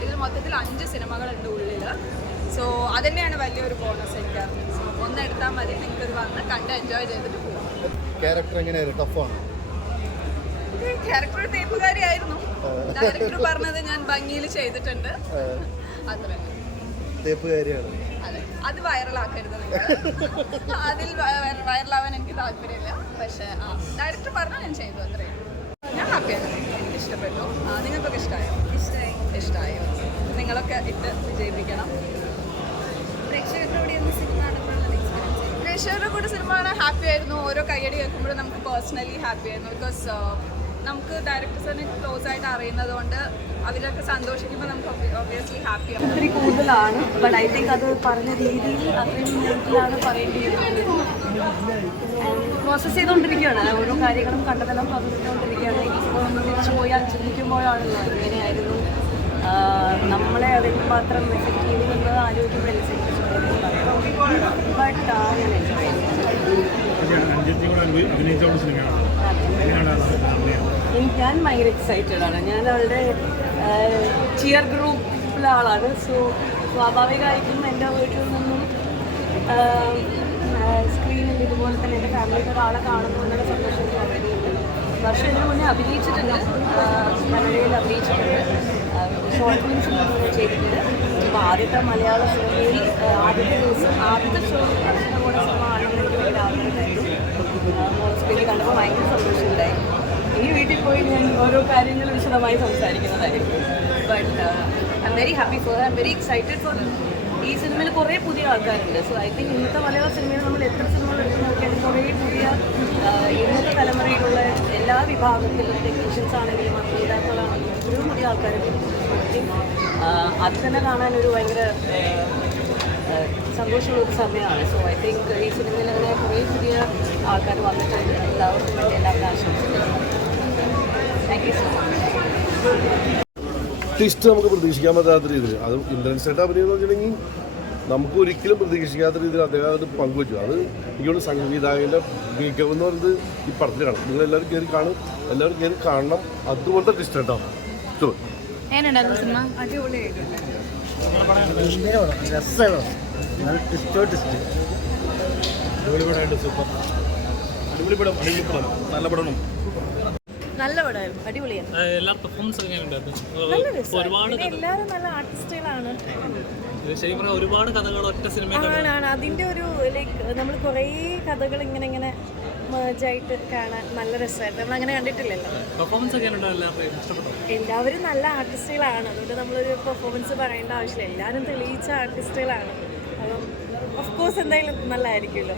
ഇതിൽ മൊത്തത്തിൽ 5 സിനിമകളുണ്ട് ഉള്ളിൽ. സോ അതുതന്നെയാണ് വലിയൊരു ബോണസ് എനിക്ക്. സോ ഒന്ന് എടുത്താൽ മതി, നിങ്ങൾക്ക് വന്ന് കണ്ട് എൻജോയ് ചെയ്തിട്ട് പോകും. ക്യാരക്ടർ എങ്ങനെയായിരുന്നു? ടഫാണ്? ക്യാരക്ടർ തേപ്പുകാരിയായിരുന്നു. ഡയറക്ടർ പറഞ്ഞത് ഞാൻ ഭംഗിയിൽ ചെയ്തിട്ടുണ്ട്, അത്ര. തേപ്പുകാരിയാണ്. അതെ, അത് വൈറലാക്കരുത് നിങ്ങൾ. അതിൽ വൈറലാവാൻ എനിക്ക് താല്പര്യമില്ല. പക്ഷേ ഡയറക്ടർ പറഞ്ഞാൽ ഞാൻ ചെയ്തു, അത്രയും. ഞാൻ ഹാപ്പിയാണ്, എനിക്ക് ഇഷ്ടപ്പെട്ടു. നിങ്ങൾക്കൊക്കെ ഇഷ്ടമായോ? ഇഷ്ടമായോ? നിങ്ങളൊക്കെ ഇട്ട് വിജയിപ്പിക്കണം. പ്രേക്ഷകരുടെ കൂടെ സിനിമ കാണാൻ ഹാപ്പി ആയിരുന്നു. ഓരോ കയ്യടി കേൾക്കുമ്പോഴും നമുക്ക് പേഴ്സണലി ഹാപ്പി ആയിരുന്നു. ബിക്കോസ് നമുക്ക് ഡയറക്ടേഴ്സിനെ ക്ലോസ് ആയിട്ട് അറിയുന്നത് കൊണ്ട് അവരൊക്കെ സന്തോഷിക്കുമ്പോൾ നമുക്ക് ഒബ്വിയസ്ലി ഹാപ്പിയാണ്. ഒത്തിരി കൂടുതലാണ്. ബട്ട് ഐ തിങ്ക് അത് പറഞ്ഞ രീതിയിൽ അത്രയും മിനിറ്റിലാണ് പറയേണ്ടിയിരുന്നത്. പ്രോസസ്സ് ചെയ്തുകൊണ്ടിരിക്കുകയാണ്, ഓരോ കാര്യങ്ങളും കണ്ടതെല്ലാം പ്രോസസ്സ് ചെയ്തുകൊണ്ടിരിക്കുകയാണ്. ഇപ്പോൾ നമ്മൾ തിരിച്ചു പോയാൽ ചിന്തിക്കുമ്പോഴാണല്ലോ ഇങ്ങനെയായിരുന്നു, നമ്മളെ അതിൽ മാത്രം എഫക്റ്റ് ചെയ്തിരുന്നത് ആലോചിക്കുമ്പോഴല്ലേ ശരിക്കും ബട്ട് അങ്ങനെ ഞാൻ ഭയങ്കര എക്സൈറ്റഡ് ആണ്. ഞാൻ അവളുടെ ചിയർ ഗ്രൂപ്പിലെ ആളാണ്. സോ സ്വാഭാവികമായിട്ടും എൻ്റെ വീട്ടിൽ നിന്നും സ്ക്രീനിൽ ഇതുപോലെ തന്നെ എൻ്റെ ഫാമിലിയുടെ ഒരാളെ കാണുമ്പോൾ എന്നുള്ള സന്തോഷം വളരെ ഉണ്ട്. വർഷം ഇതിനു മുന്നേ അഭിനയിച്ചിട്ടുണ്ട്, കന്നഡയിൽ അഭിനയിച്ചിട്ടുണ്ട്, ഷോർട്ട് ഫിലിംസ് ചെയ്തിട്ടുണ്ട്. ഇപ്പോൾ ആദ്യത്തെ മലയാള സിനിമയിൽ ആദ്യത്തെ ഷോ കൂടെ സിനിമ ആണെന്ന് എനിക്ക് ഭയങ്കര ആഗ്രഹമായിരുന്നു. സ്ക്രീനിൽ കണ്ടപ്പോൾ ഭയങ്കര സന്തോഷമുണ്ടായി. ഇനി വീട്ടിൽ പോയി ഞാൻ ഓരോ കാര്യങ്ങൾ വിശദമായി സംസാരിക്കുന്നതായിരിക്കും. But I am very happy for, I am very excited for. ഈ സിനിമയിൽ കുറേ പുതിയ ആൾക്കാരുണ്ട്. സോ ഐ തിങ്ക് ഇന്നത്തെ മലയാള സിനിമയിൽ നമ്മൾ എത്ര സിനിമകൾ എടുത്ത് നോക്കിയാലും കുറേ പുതിയ ഇന്നത്തെ തലമുറയിലുള്ള എല്ലാ വിഭാഗത്തിലും ടെക്നീഷ്യൻസ് ആണെങ്കിലും അഭിനേതാക്കളാണെങ്കിലും എത്രയോ പുതിയ ആൾക്കാരുണ്ട്. അത് തന്നെ കാണാനൊരു ഭയങ്കര സന്തോഷമുള്ളൊരു സമയമാണ്. സോ ഐ തിങ്ക് ഈ സിനിമയിൽ അങ്ങനെ കുറേ പുതിയ ആൾക്കാർ വന്നിട്ടുണ്ട്. എല്ലാവർക്കും വേണ്ടി എല്ലാവരും ആശംസിക്കുന്നു. Thank you so much. Twist നമുക്ക് പ്രതീക്ഷിക്കാൻ പറ്റാത്ത രീതിയിൽ, അത് ഇന്ദ്രൻസായിട്ട് അഭിനയം എന്ന് വെച്ചിട്ടുണ്ടെങ്കിൽ നമുക്ക് ഒരിക്കലും പ്രതീക്ഷിക്കാത്ത രീതിയിൽ അദ്ദേഹം അത് പങ്കുവച്ചു. അത് എനിക്കോട് സംവിധായകൻ്റെ മികവെന്ന് പറയുന്നത് ഈ പടത്തിൽ കാണും. നിങ്ങളെല്ലാവരും കയറി കാണും, എല്ലാവരും കയറി കാണണം. അതുപോലത്തെ ട്വിസ്റ്റ് കേട്ടോ. സിനിമ അടിപൊളിയായിട്ടുണ്ട്. നല്ല പടം, നല്ല പടമായിരുന്നു, അടിപൊളിയാണ്. എല്ലാ പെർഫോമൻസ് എല്ലാവരും നല്ല ആർട്ടിസ്റ്റുകളാണ്. ശരിക്കും പറഞ്ഞാൽ ഒരുപാട് കഥകൾ ഒറ്റ സിനിമയാണ്. അതിൻ്റെ ഒരു ലൈക്ക് നമ്മൾ കുറേ കഥകൾ ഇങ്ങനെ ഇങ്ങനെ മേജായിട്ട് കാണാൻ നല്ല രസമായിട്ട് നമ്മൾ അങ്ങനെ കണ്ടിട്ടില്ലല്ലോ. പെർഫോമൻസ് ഒക്കെ ഇഷ്ടപ്പെട്ടു. എല്ലാവരും നല്ല ആർട്ടിസ്റ്റുകളാണ്, അതുകൊണ്ട് നമ്മളൊരു പെർഫോമൻസ് പറയേണ്ട ആവശ്യമില്ല. എല്ലാവരും തെളിയിച്ച ആർട്ടിസ്റ്റുകളാണ്. അപ്പം ഓഫ് കോഴ്സ് എന്തായാലും നല്ലതായിരിക്കുമല്ലോ.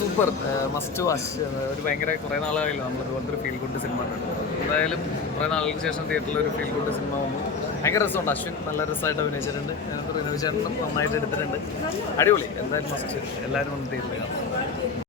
Super, must watch. ഒരു ഭയങ്കര കുറേ നാളായല്ലോ നമ്മൾ ഇതുപോലത്തെ ഒരു ഫീൽ ഗുഡ് സിനിമ കണ്ടു. എന്തായാലും കുറേ നാളുകൾക്ക് ശേഷം തിയേറ്ററിൽ ഒരു ഫീൽ ഗുഡ് സിനിമ വന്നു. ഭയങ്കര രസമുണ്ട്. അശ്വിൻ നല്ല രസമായിട്ട് അഭിനയിച്ചിട്ടുണ്ട്. റിനോവ് ചേട്ടനും നന്നായിട്ട് എടുത്തിട്ടുണ്ട്. അടിപൊളി. എന്തായാലും മസ്റ്റ് എല്ലാവരും ഒന്ന് തിയേറ്ററിൽ കാണാം.